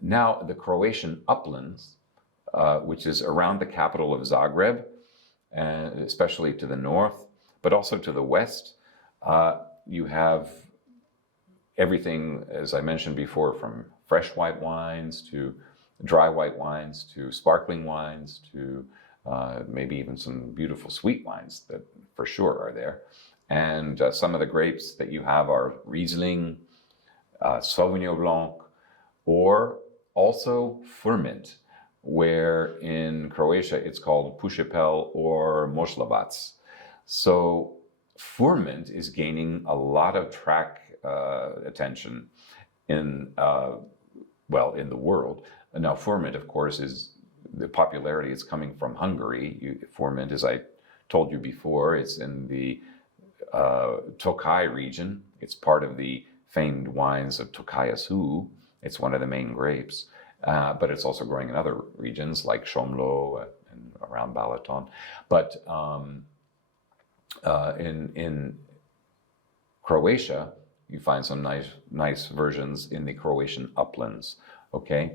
Now, the Croatian Uplands, which is around the capital of Zagreb, and especially to the north, but also to the west, you have everything, as I mentioned before, from fresh white wines to dry white wines to sparkling wines to maybe even some beautiful sweet wines that for sure are there. And some of the grapes that you have are Riesling, Sauvignon Blanc, or also Furmint, where in Croatia it's called Pušepel or Moslavac. So Furmint is gaining a lot of attention in in the world. Now, Furmint, of course, is the popularity is coming from Hungary. Furmint, as I told you before, it's in the Tokaj region. It's part of the famed wines of Tokajasu. It's one of the main grapes, but it's also growing in other regions like Shomlo and around Balaton. But in Croatia, you find some nice versions in the Croatian Uplands. Okay,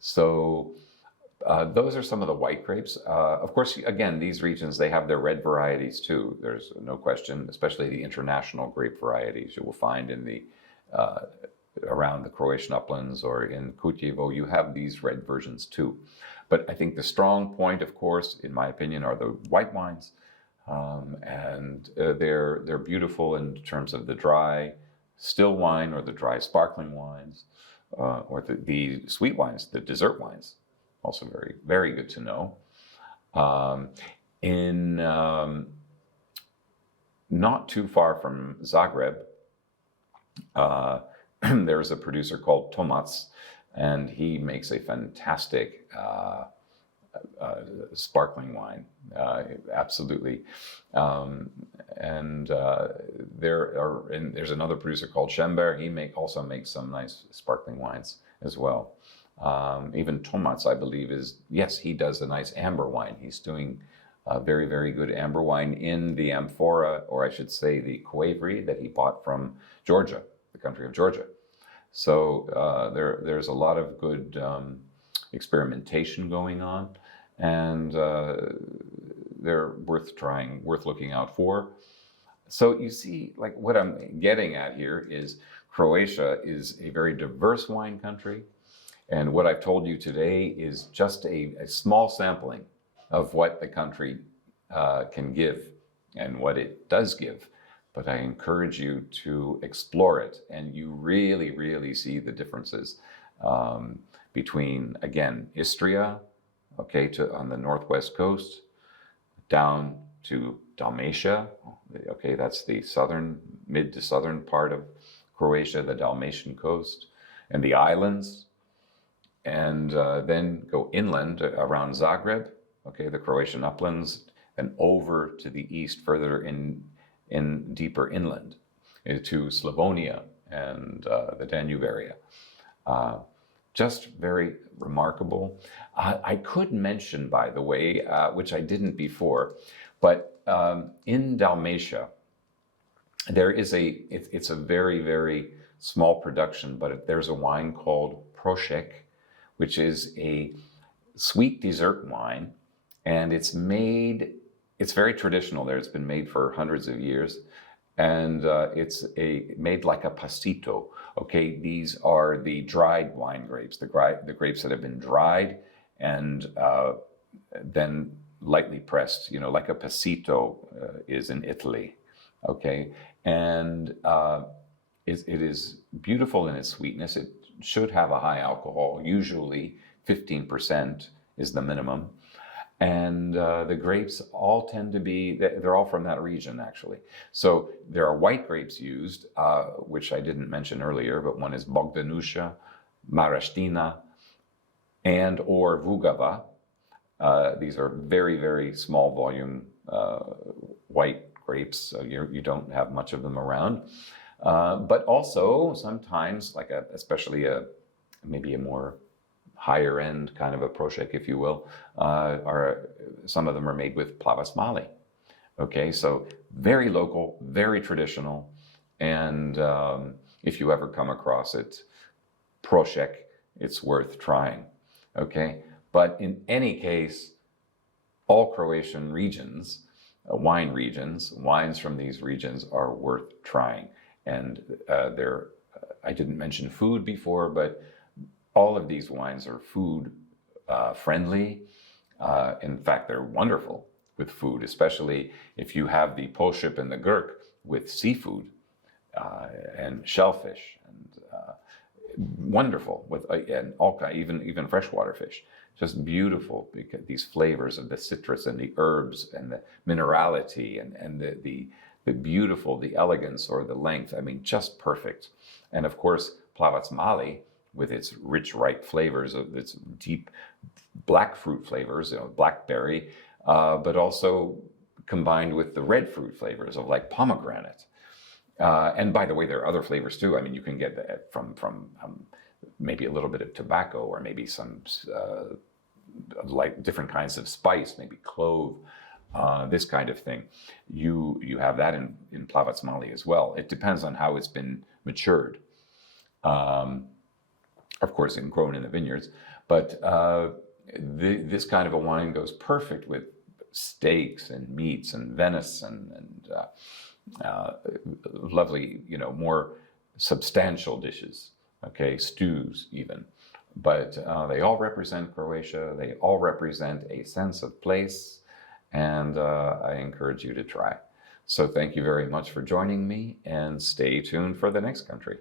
so those are some of the white grapes. Of course, again, these regions, they have their red varieties too. There's no question, especially the international grape varieties you will find in the around the Croatian Uplands or in Kutjevo. You have these red versions too. But I think the strong point, of course, in my opinion, are the white wines. And they're beautiful in terms of the dry still wine or the dry sparkling wines, or the sweet wines, the dessert wines. Also very, very good to know. Not too far from Zagreb, there's a producer called Tomac, and he makes a fantastic sparkling wine, absolutely. There's another producer called Schember. He also makes some nice sparkling wines as well. Even Tomac, I believe, he does a nice amber wine. He's doing a very, very good amber wine in the amphora, or I should say the Qvevri that he bought from Georgia, the country of Georgia. So there's a lot of good experimentation going on, and they're worth trying, worth looking out for. So you see, like what I'm getting at here is Croatia is a very diverse wine country. And what I've told you today is just a small sampling of what the country can give and what it does give. But I encourage you to explore it, and you really, really see the differences between, again, Istria, okay, on the northwest coast, down to Dalmatia, okay, that's the mid to southern part of Croatia, the Dalmatian coast, and the islands, and then go inland around Zagreb, okay, the Croatian Uplands, and over to the east, further in deeper inland, to Slavonia and the Danube area. Just very remarkable. I could mention, by the way, which I didn't before, but in Dalmatia, there is it's a very, very small production, but there's a wine called Prošek, which is a sweet dessert wine, and it's very traditional there. It's been made for hundreds of years, and it's made like a pasito. Okay, these are the dried wine grapes, the grapes that have been dried and then lightly pressed, like a pasito is in Italy. Okay, and it is beautiful in its sweetness. It should have a high alcohol. Usually 15% is the minimum. And the grapes all tend to be, they're all from that region, actually. So there are white grapes used, which I didn't mention earlier, but one is Bogdanusha, Marashtina, and or Vugava. These are very, very small volume white grapes, so you don't have much of them around. But also sometimes, especially maybe a more higher end kind of a Prošek, if you will, some of them are made with plavasmali. Okay, so very local, very traditional, and if you ever come across it, Prošek it's worth trying. Okay, but in any case, all Croatian regions, wines from these regions are worth trying. And I didn't mention food before, but all of these wines are food friendly. In fact, they're wonderful with food, especially if you have the polship and the gurk with seafood and shellfish, and wonderful with and all even freshwater fish. Just beautiful, because these flavors of the citrus and the herbs and the minerality and the beautiful, the elegance or the length. I mean, just perfect. And of course, Plavac Mali, with its rich, ripe flavors, of its deep black fruit flavors, blackberry, but also combined with the red fruit flavors of like pomegranate. And by the way, there are other flavors too. I mean, you can get that from maybe a little bit of tobacco, or maybe some like different kinds of spice, maybe clove, this kind of thing. You have that in Plavac Mali as well. It depends on how it's been matured. Of course, grown in the vineyards, but this kind of a wine goes perfect with steaks and meats and venison and lovely, more substantial dishes, okay, stews even. But they all represent Croatia. They all represent a sense of place, and I encourage you to try. So thank you very much for joining me, and stay tuned for the next country.